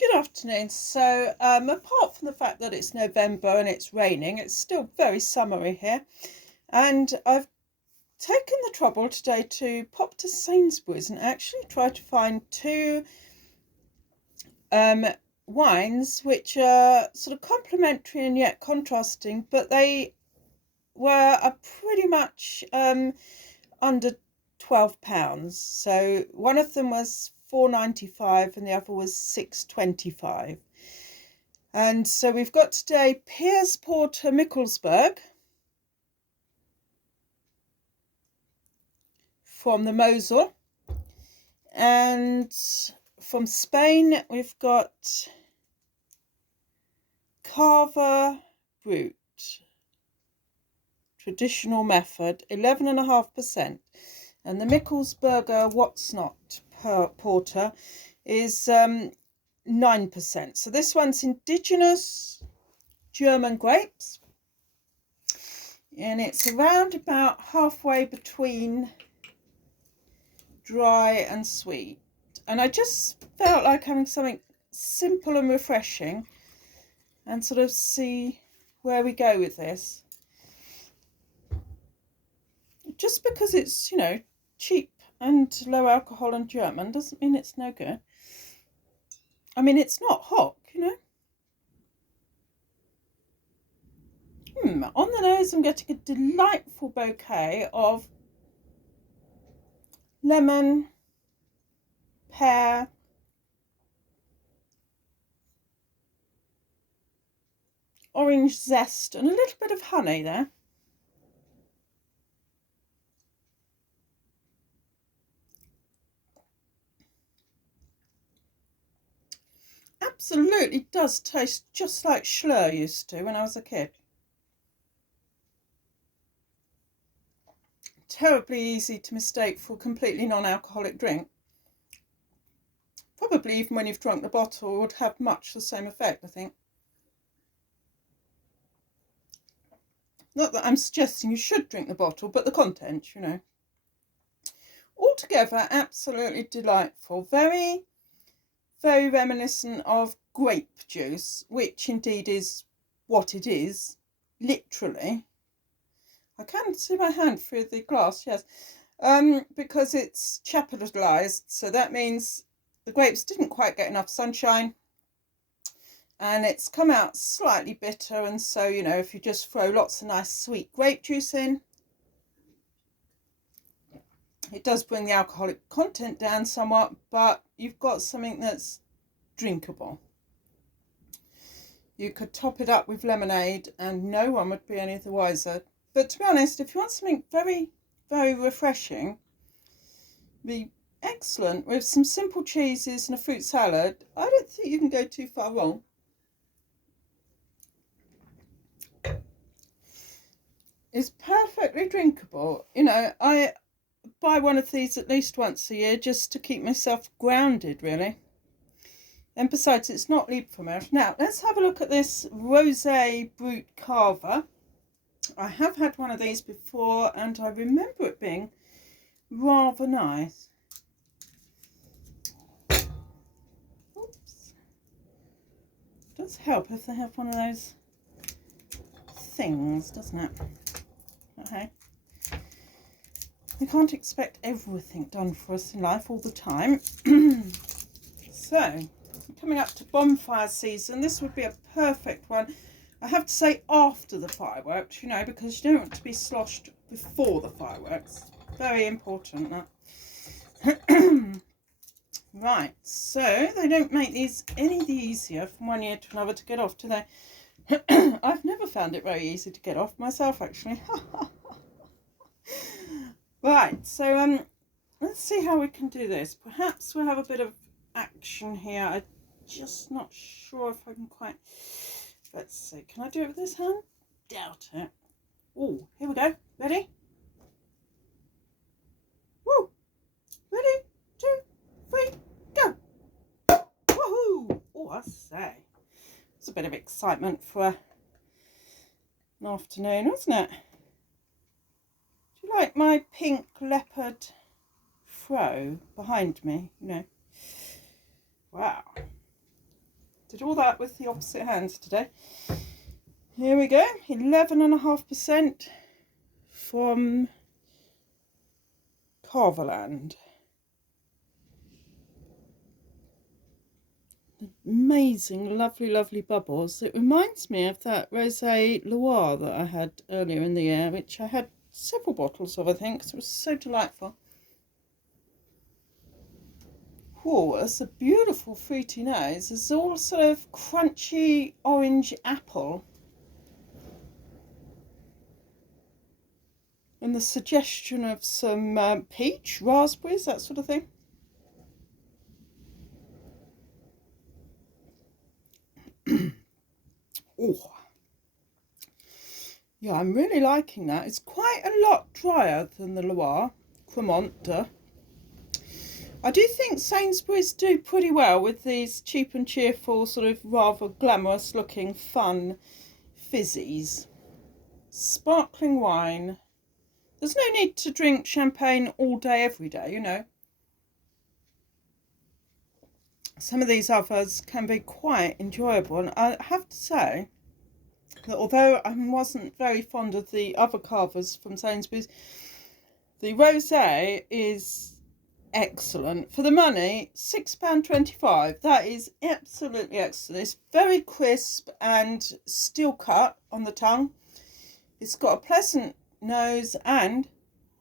Good afternoon. So, apart from the fact that it's November and it's raining, it's still very summery here. And I've taken the trouble today to pop to Sainsbury's and actually try to find two wines which are sort of complementary and yet contrasting, but they are pretty much under £12. So one of them was 4.95 and the other was 6.25. And so we've got today Piesporter Michelsberg from the Mosel, and from Spain we've got Cava Brut traditional method, 11.5%, and the Michelsberger What's Not Porter is 9%. So this one's indigenous German grapes, and it's around about halfway between dry and sweet. And I just felt like having something simple and refreshing, and sort of see where we go with this. Just because it's, cheap and low alcohol and German doesn't mean it's no good. I mean, it's not hot, On the nose, I'm getting a delightful bouquet of lemon, pear, orange zest, and a little bit of honey there. Absolutely does taste just like Schlur used to when I was a kid. Terribly easy to mistake for a completely non-alcoholic drink. Probably even when you've drunk the bottle would have much the same effect, I think. Not that I'm suggesting you should drink the bottle, but the content, Altogether, absolutely delightful. Very, very reminiscent of grape juice, which indeed is what it is, literally. I can see my hand through the glass, yes, because it's chapitalized, so that means the grapes didn't quite get enough sunshine, and it's come out slightly bitter. And so, if you just throw lots of nice sweet grape juice in, it does bring the alcoholic content down somewhat, but you've got something that's drinkable. You could top it up with lemonade and no one would be any the wiser. But to be honest, if you want something very, very refreshing, be excellent with some simple cheeses and a fruit salad, I don't think you can go too far wrong. It's perfectly drinkable. I buy one of these at least once a year just to keep myself grounded, really. And besides, it's not leapfromage. Now, let's have a look at this Rosé Brut Cava. I have had one of these before, and I remember it being rather nice. Oops. It does help if they have one of those things, doesn't it? Okay. We can't expect everything done for us in life all the time. So, coming up to bonfire season, this would be a perfect one. I have to say after the fireworks, because you don't want to be sloshed before the fireworks. Very important, that. Right, so they don't make these any easier from one year to another to get off, do they? I've never found it very easy to get off myself, actually. Right, so let's see how we can do this. Perhaps we'll have a bit of action here. I'm just not sure if I can quite... Let's see, can I do it with this hand? Doubt it. Oh, here we go. Ready? Woo! Ready, 2, 3, go! Woohoo! Oh, I say. It's a bit of excitement for an afternoon, wasn't it? Do you like my pink leopard throw behind me? Wow. Did all that with the opposite hands today. Here we go, 11.5% from Carverland. Amazing, lovely, lovely bubbles. It reminds me of that Rosé Loire that I had earlier in the year, which I had several bottles of, I think, because it was so delightful. Oh, it's a beautiful fruity nose. It's all sort of crunchy orange apple. And the suggestion of some peach, raspberries, that sort of thing. Oh, yeah, I'm really liking that. It's quite a lot drier than the Loire, Cremant. I do think Sainsbury's do pretty well with these cheap and cheerful, sort of rather glamorous looking fun fizzies. Sparkling wine. There's no need to drink champagne all day, every day, you know. Some of these others can be quite enjoyable, and I have to say that although I wasn't very fond of the other carvers from Sainsbury's, the rosé is excellent. For the money, £6.25. That is absolutely excellent. It's very crisp and still cut on the tongue. It's got a pleasant nose and